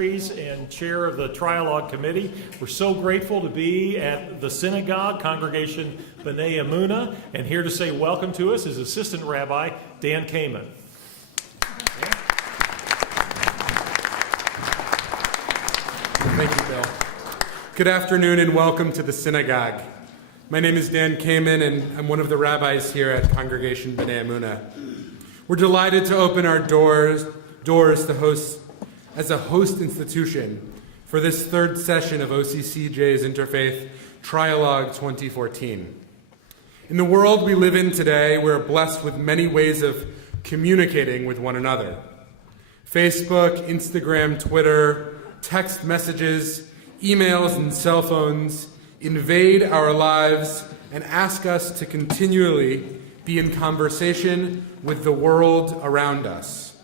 And chair of the trialogue committee. We're so grateful to be at the synagogue, Congregation B'nai Emunah, and here to say welcome to us is Assistant Rabbi Dan Kamen. Thank you, Bill. Good afternoon and welcome to the synagogue. My name is Dan Kamen and I'm one of the rabbis here at Congregation B'nai Emunah. We're delighted to open our doors to host as a host institution for this third session of OCCJ's Interfaith Trialogue 2014. In the world we live in today, we're blessed with many ways of communicating with one another. Facebook, Instagram, Twitter, text messages, emails, and cell phones invade our lives and ask us to continually be in conversation with the world around us.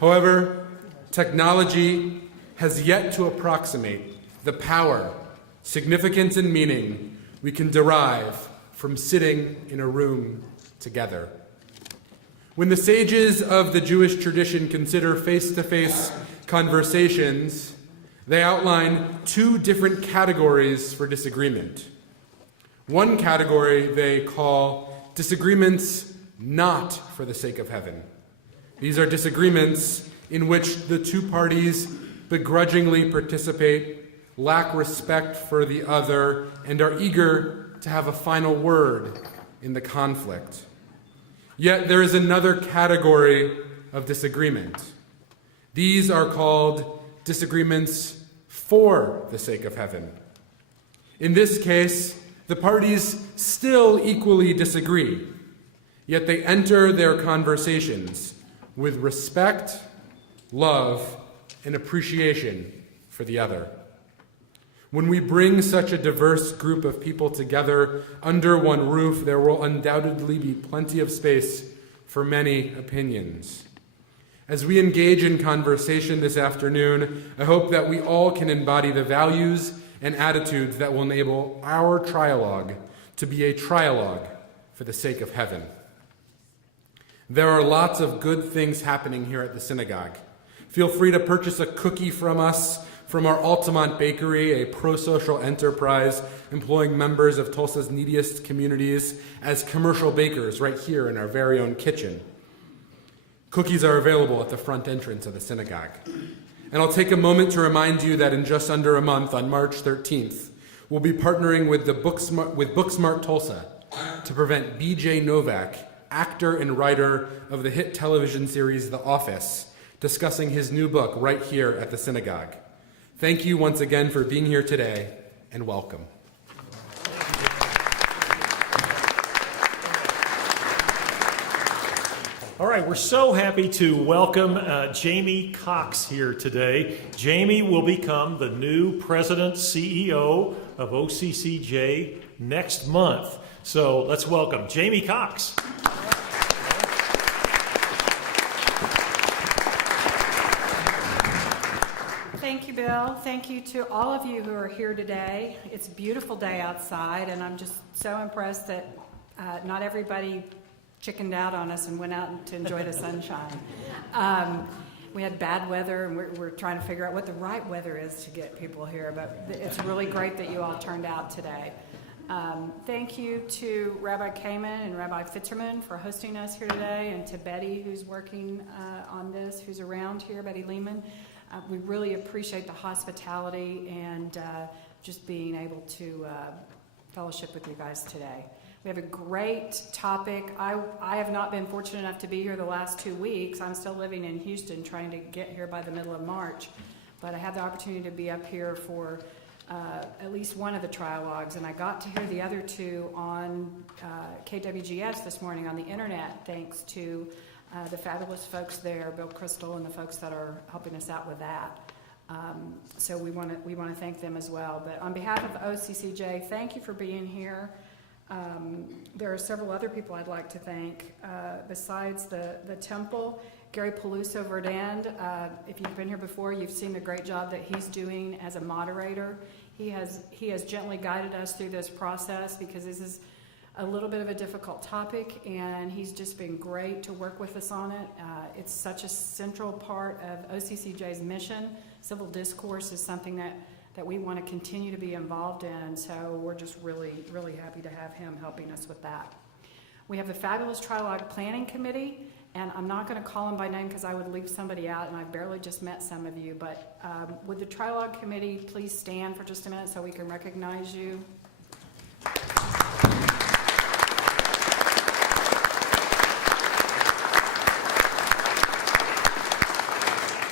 However, technology has yet to approximate the power, significance, and meaning we can derive from sitting in a room together. When the sages of the Jewish tradition consider face-to-face conversations, they outline two different categories for disagreement. One category they call disagreements not for the sake of heaven. These are disagreements in which the two parties begrudgingly participate, lack respect for the other, and are eager to have a final word in the conflict. Yet there is another category of disagreement. These are called disagreements for the sake of heaven. In this case, the parties still equally disagree, yet they enter their conversations with respect, love, and appreciation for the other. When we bring such a diverse group of people together under one roof, there will undoubtedly be plenty of space for many opinions. As we engage in conversation this afternoon, I hope that we all can embody the values and attitudes that will enable our trialogue to be a trialogue for the sake of heaven. There are lots of good things happening here at the synagogue. Feel free to purchase a cookie from us, from our Altamont Bakery, a pro-social enterprise employing members of Tulsa's neediest communities as commercial bakers right here in our very own kitchen. Cookies are available at the front entrance of the synagogue. And I'll take a moment to remind you that in just under a month, on March 13th, we'll be partnering with Booksmart Tulsa to prevent B.J. Novak, actor and writer of the hit television series The Office, discussing his new book right here at the synagogue. Thank you once again for being here today, and welcome. All right, we're so happy to welcome Jamie Cox here today. Jamie will become the new president CEO of OCCJ next month. So let's welcome Jamie Cox. Thank you, Bill. Thank you to all of you who are here today. It's a beautiful day outside, and I'm just so impressed that not everybody chickened out on us and went out to enjoy the sunshine. We had bad weather, and we're trying to figure out what the right weather is to get people here, but it's really great that you all turned out today. Thank you to Rabbi Kamen and Rabbi Fitzerman for hosting us here today, and to Betty, who's working on this, who's around here, Betty Lehman. We really appreciate the hospitality and just being able to fellowship with you guys today. We have a great topic. I have not been fortunate enough to be here the last 2 weeks. I'm still living in Houston, trying to get here by the middle of March. But I had the opportunity to be up here for at least one of the trialogues, and I got to hear the other two on KWGS this morning on the internet, thanks to the fabulous folks there, Bill Crystal and the folks that are helping us out with that. So we want to thank them as well. But on behalf of OCCJ, thank you for being here. There are several other people I'd like to thank besides the temple. Gary Peluso Verdand, if you've been here before, you've seen the great job that he's doing as a moderator. He has gently guided us through this process because this is a little bit of a difficult topic, and he's just been great to work with us on it. It's such a central part of OCCJ's mission, Civil discourse is something that we want to continue to be involved in, so we're just really, really happy to have him helping us with that. We have the fabulous Trialogue Planning Committee, and I'm not going to call them by name because I would leave somebody out, and I've barely just met some of you, but would the Trialogue Committee please stand for just a minute so we can recognize you?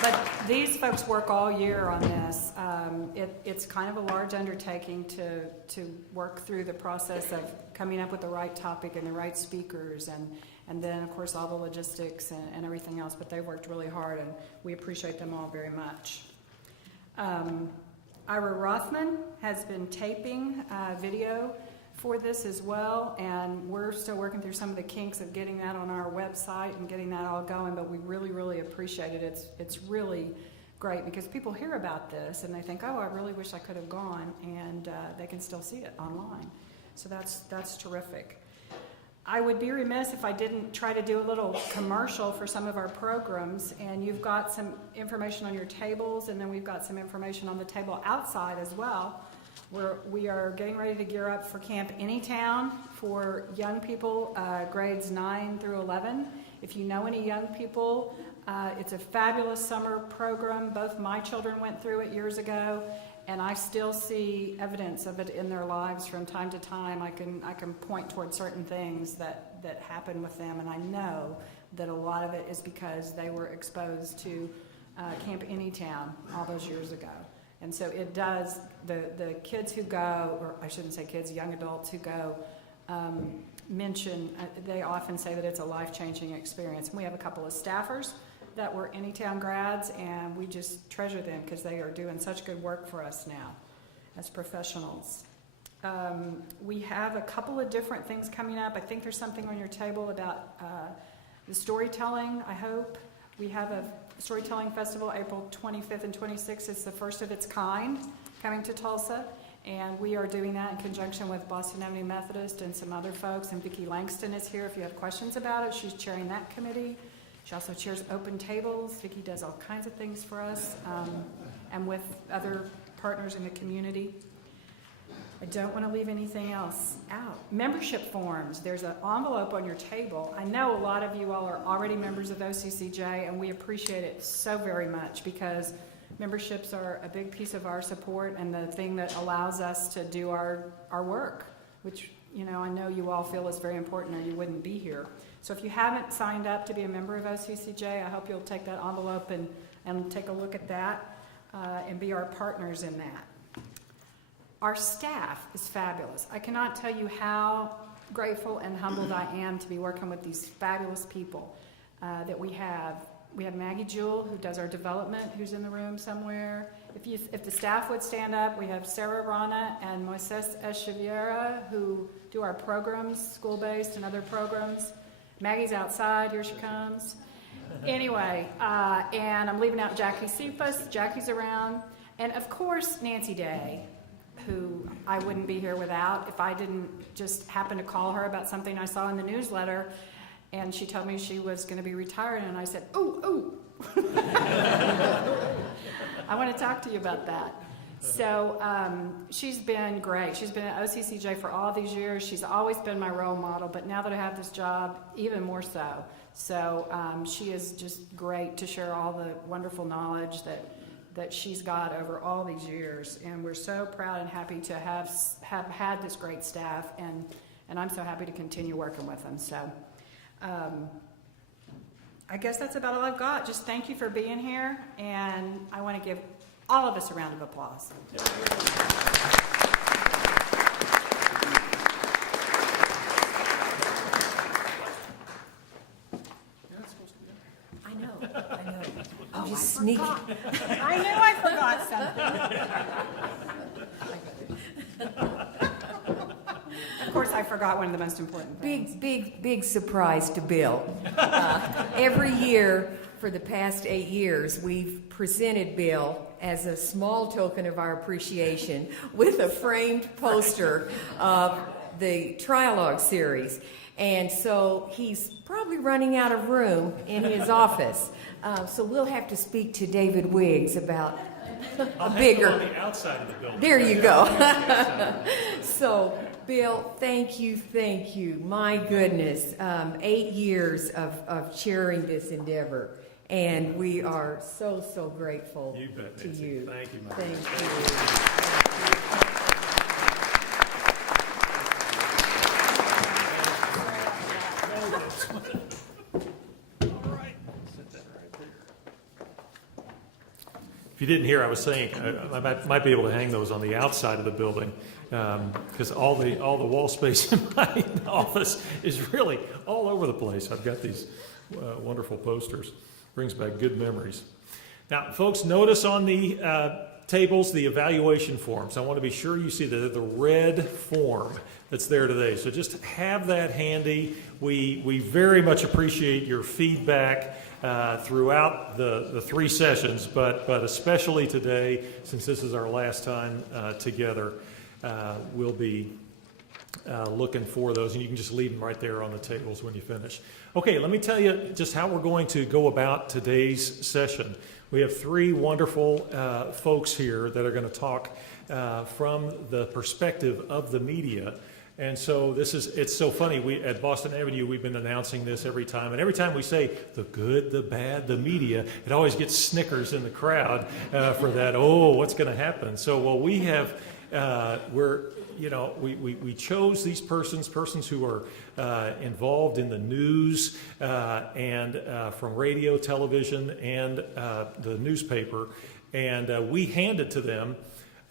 But these folks work all year on this. It's kind of a large undertaking to work through the process of coming up with the right topic and the right speakers, and then, of course, all the logistics and everything else. But they've worked really hard, and we appreciate them all very much. Ira Rothman has been taping video for this as well, and we're still working through some of the kinks of getting that on our website and getting that all going, but we really, really appreciate it. It's really great because people hear about this and they think, oh, I really wish I could have gone, and they can still see it online. So that's terrific. I would be remiss if I didn't try to do a little commercial for some of our programs, and you've got some information on your tables, and then we've got some information on the table outside as well. We are getting ready to gear up for Camp Anytown for young people, grades 9 through 11. If you know any young people, it's a fabulous summer program. Both my children went through it years ago, and I still see evidence of it in their lives from time to time. I can point toward certain things that happen with them, and I know that a lot of it is because they were exposed to Camp Anytown all those years ago. And so it does, the kids who go, or I shouldn't say kids, young adults who go, mention, they often say that it's a life-changing experience. And we have a couple of staffers that were Anytown grads, and we just treasure them because they are doing such good work for us now as professionals. We have a couple of different things coming up. I think there's something on your table about the storytelling, I hope. We have a Storytelling Festival, April 25th and 26th. It's the first of its kind coming to Tulsa, and we are doing that in conjunction with Boston Avenue Methodist and some other folks, and Vicki Langston is here if you have questions about it. She's chairing that committee. She also chairs open tables. Vicki does all kinds of things for us, and with other partners in the community. I don't want to leave anything else out. Membership forms. There's an envelope on your table. I know a lot of you all are already members of OCCJ, and we appreciate it so very much because memberships are a big piece of our support and the thing that allows us to do our work, which, you know, I know you all feel is very important or you wouldn't be here. So if you haven't signed up to be a member of OCCJ, I hope you'll take that envelope and take a look at that and be our partners in that. Our staff is fabulous. I cannot tell you how grateful and humbled I am to be working with these fabulous people that we have. We have Maggie Jewell, who does our development, who's in the room somewhere. If the staff would stand up, we have Sarah Rana and Moises Echeverria, who do our programs, school-based and other programs. Maggie's outside, here she comes. Anyway, and I'm leaving out Jackie Cephas. Jackie's around. And of course, Nancy Day, who I wouldn't be here without if I didn't just happen to call her about something I saw in the newsletter, and she told me she was going to be retiring, and I said, ooh. I want to talk to you about that. So she's been great. She's been at OCCJ for all these years. She's always been my role model, but now that I have this job, even more so. So she is just great to share all the wonderful knowledge that she's got over all these years, and we're so proud and happy to have had this great staff, and I'm so happy to continue working with them. So I guess that's about all I've got. Just thank you for being here, and I want to give all of us a round of applause. I know. I'm just sneaking. I knew I forgot something. Of course, I forgot one of the most important things. Big surprise to Bill. Every year for the past 8 years, we've presented Bill as a small token of our appreciation with a framed poster of the Trialogue series. And so he's probably running out of room in his office. So we'll have to speak to David Wiggs about I'll hang bigger. them on the outside of the building. There you go. So, Bill, thank you. My goodness, 8 years of cheering this endeavor, and we are so grateful You bet, to Nancy. you. Thank you, my Thank friend. you. If you didn't hear, I was saying I might be able to hang those on the outside of the building because all the wall space in my office is really all over the place. I've got these wonderful posters. Brings back good memories. Now, folks, notice on the tables the evaluation forms. I want to be sure you see the red form that's there today. So just have that handy. We very much appreciate your feedback throughout the 3 sessions, but especially today, since this is our last time together, we'll be looking for those, and you can just leave them right there on the tables when you finish. Okay, let me tell you just how we're going to go about today's session. We have 3 wonderful folks here that are going to talk from the perspective of the media. And so it's so funny. We at Boston Avenue, we've been announcing this every time. And every time we say the good, the bad, the media, it always gets snickers in the crowd for that. Oh, what's going to happen? So, well, we have, we chose these persons who are involved in the news and from radio, television, and the newspaper. And we handed to them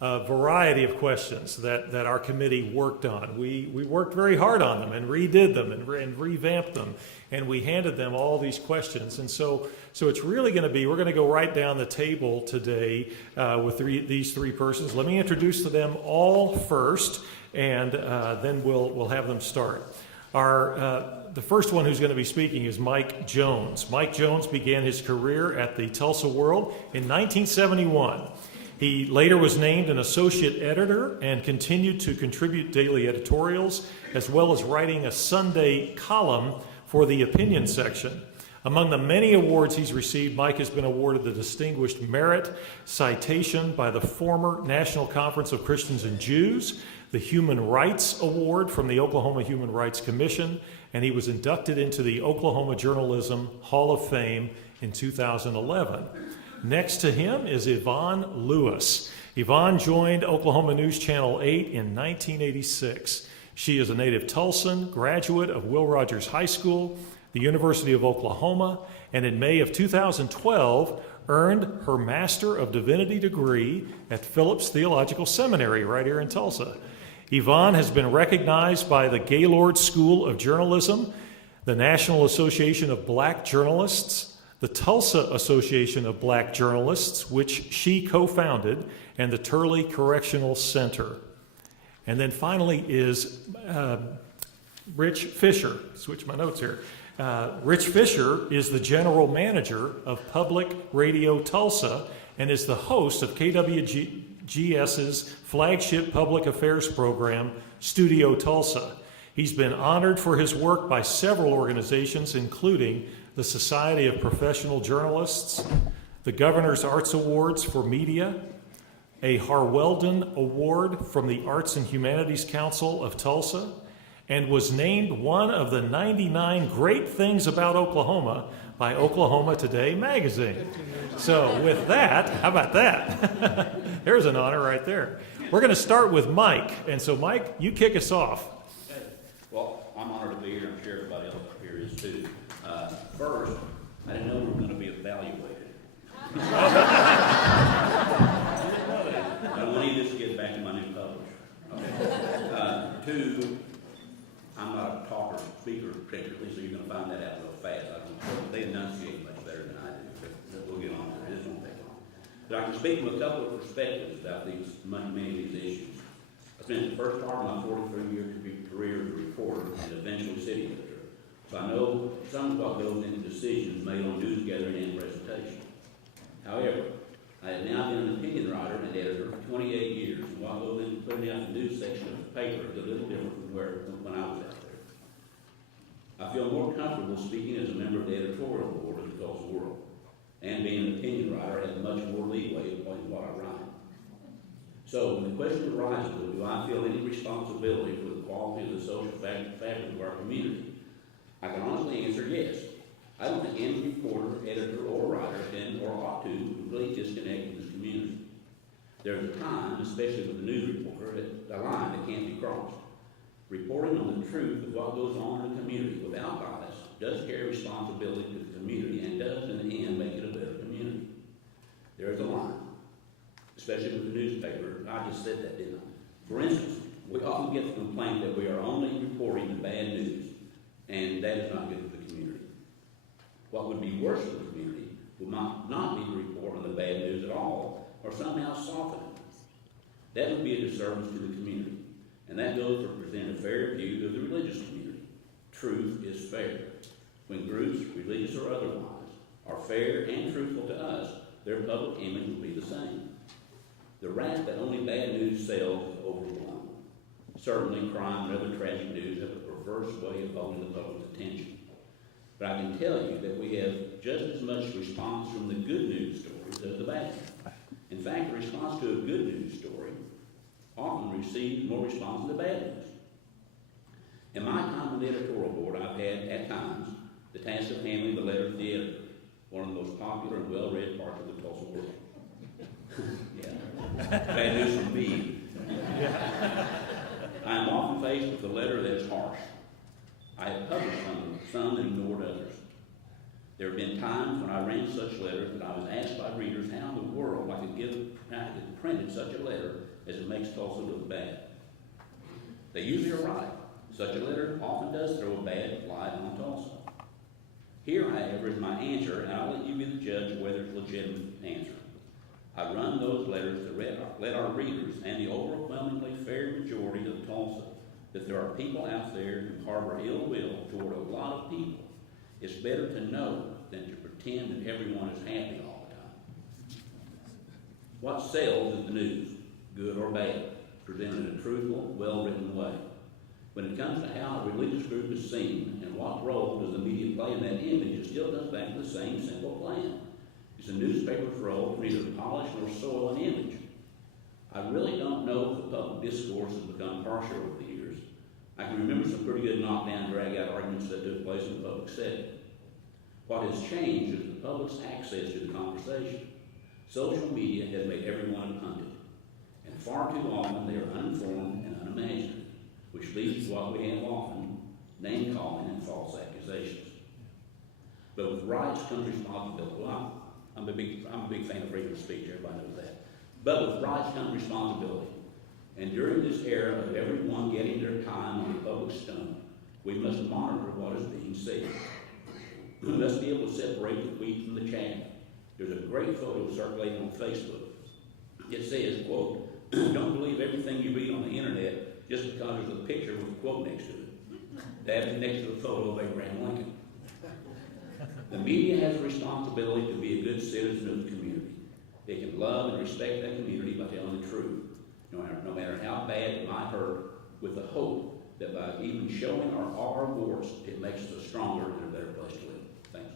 a variety of questions that our committee worked on. We worked very hard on them and redid them and revamped them, and we handed them all these questions. And so it's really going to be, we're going to go right down the table today with these 3 persons. Let me introduce to them all first, and then we'll have them start. The first one who's going to be speaking is Mike Jones. Mike Jones began his career at the Tulsa World in 1971. He later was named an associate editor and continued to contribute daily editorials, as well as writing a Sunday column for the opinion section. Among the many awards he's received, Mike has been awarded the Distinguished Merit Citation by the former National Conference of Christians and Jews, the Human Rights Award from the Oklahoma Human Rights Commission, and he was inducted into the Oklahoma Journalism Hall of Fame in 2011. Next to him is Yvonne Lewis. Yvonne joined Oklahoma News Channel 8 in 1986. She is a native Tulsan, graduate of Will Rogers High School, the University of Oklahoma, and in May of 2012 earned her Master of Divinity degree at Phillips Theological Seminary right here in Tulsa. Yvonne has been recognized by the Gaylord School of Journalism, the National Association of Black Journalists, the Tulsa Association of Black Journalists, which she co-founded, and the Turley Correctional Center. And then finally is Rich Fisher. Switch my notes here. Rich Fisher is the general manager of Public Radio Tulsa and is the host of KWGS's flagship public affairs program, Studio Tulsa. He's been honored for his work by several organizations, including the Society of Professional Journalists, the Governor's Arts Awards for Media, a Harwelden Award from the Arts and Humanities Council of Tulsa, and was named one of the 99 great things about Oklahoma by Oklahoma Today magazine. So with that, how about that? There's an honor right there. We're going to start with Mike. And so Mike, you kick us off. Well, I'm honored to be here. I'm sure everybody else up here is too. First, I didn't know we were going to be evaluated. I want to just get back to my new publisher. Okay. 2, I'm not a talker, speaker particularly, so you're going to find that out real fast. They enunciate much better than I do, but we'll get on there. It won't take long. But I can speak from a couple of perspectives about many of these issues. I spent the first part of my 43-year career as a reporter and eventually city editor. So I know some of what goes into decisions made on news gathering and presentation. However, I have now been an opinion writer and editor for 28 years, and what goes into putting out the news section of the paper is a little different from when I was out there. I feel more comfortable speaking as a member of the editorial board of the Tulsa World. and being an opinion writer, I have much more leeway in what I write. So when the question arises, do I feel any responsibility for the quality of the social fabric of our community? I can honestly answer yes. I don't think any reporter, editor, or writer can or ought to completely disconnect from this community. There's a time, especially with the news reporter, a line that can't be crossed. Reporting on the truth of what goes on in the community without bias does carry responsibility to the community and does, in the end, make it a better community. There's a line, especially with the newspaper. I just said that, didn't I? For instance, we often get the complaint that we are only reporting the bad news, and that is not good for the community. What would be worse for the community would not be to report on the bad news at all, or somehow soften it. That would be a disservice to the community, and that goes for presenting a fair view of the religious community. Truth is fair. When groups, religious or otherwise, are fair and truthful to us, their public image will be the same. The rant that only bad news sells is overblown. Certainly, crime and other tragic news have a perverse way of holding the public's attention. But I can tell you that we have just as much response from the good news stories as the bad. In fact, the response to a good news story often receives more response than the bad news. In my time on the editorial board, I've had, at times, the task of handling the letter to the editor, one of the most popular and well-read parts of the Tulsa world. Yeah. Bad news from me. I am often faced with a letter that is harsh. I have published some and ignored others. There have been times when I ran such letters that I was asked by readers how in the world I could printed such a letter as it makes Tulsa look bad. They usually are right. Such a letter often does throw a bad light on Tulsa. Here, however, is my answer, and I'll let you be the judge of whether it's a legitimate answer. I run those letters to let our readers and the overwhelmingly fair majority of Tulsa that there are people out there who harbor ill will toward a lot of people. It's better to know than to pretend that everyone is happy all the time. What sells is the news, good or bad, presented in a truthful, well-written way. When it comes to how a religious group is seen and what role does the media play in that image, it still comes back to the same simple plan. It's a newspaper's role to neither polish nor soil an image. I really don't know if the public discourse has become harsher over the years. I can remember some pretty good knockdown, drag-out arguments that took place in the public setting. What has changed is the public's access to the conversation. Social media has made everyone a pundit, and far too often they are uninformed and unimaginative, which leads to what we have often, name-calling and false accusations. But with rights comes responsibility. Well, I'm a big fan of freedom of speech, everybody knows that. But with rights comes responsibility. And during this era of everyone getting their time on the public stone, we must monitor what is being said. We must be able to separate the wheat from the chaff. There's a great photo circulating on Facebook. It says, quote, "Don't believe everything you read on the internet just because there's a picture with a quote next to it." That is next to the photo of Abraham Lincoln. The media has a responsibility to be a good citizen of the community. They can love and respect that community by telling the truth, no matter how bad it might hurt, with the hope that by even showing our warts, it makes us a stronger and a better place to live. Thanks.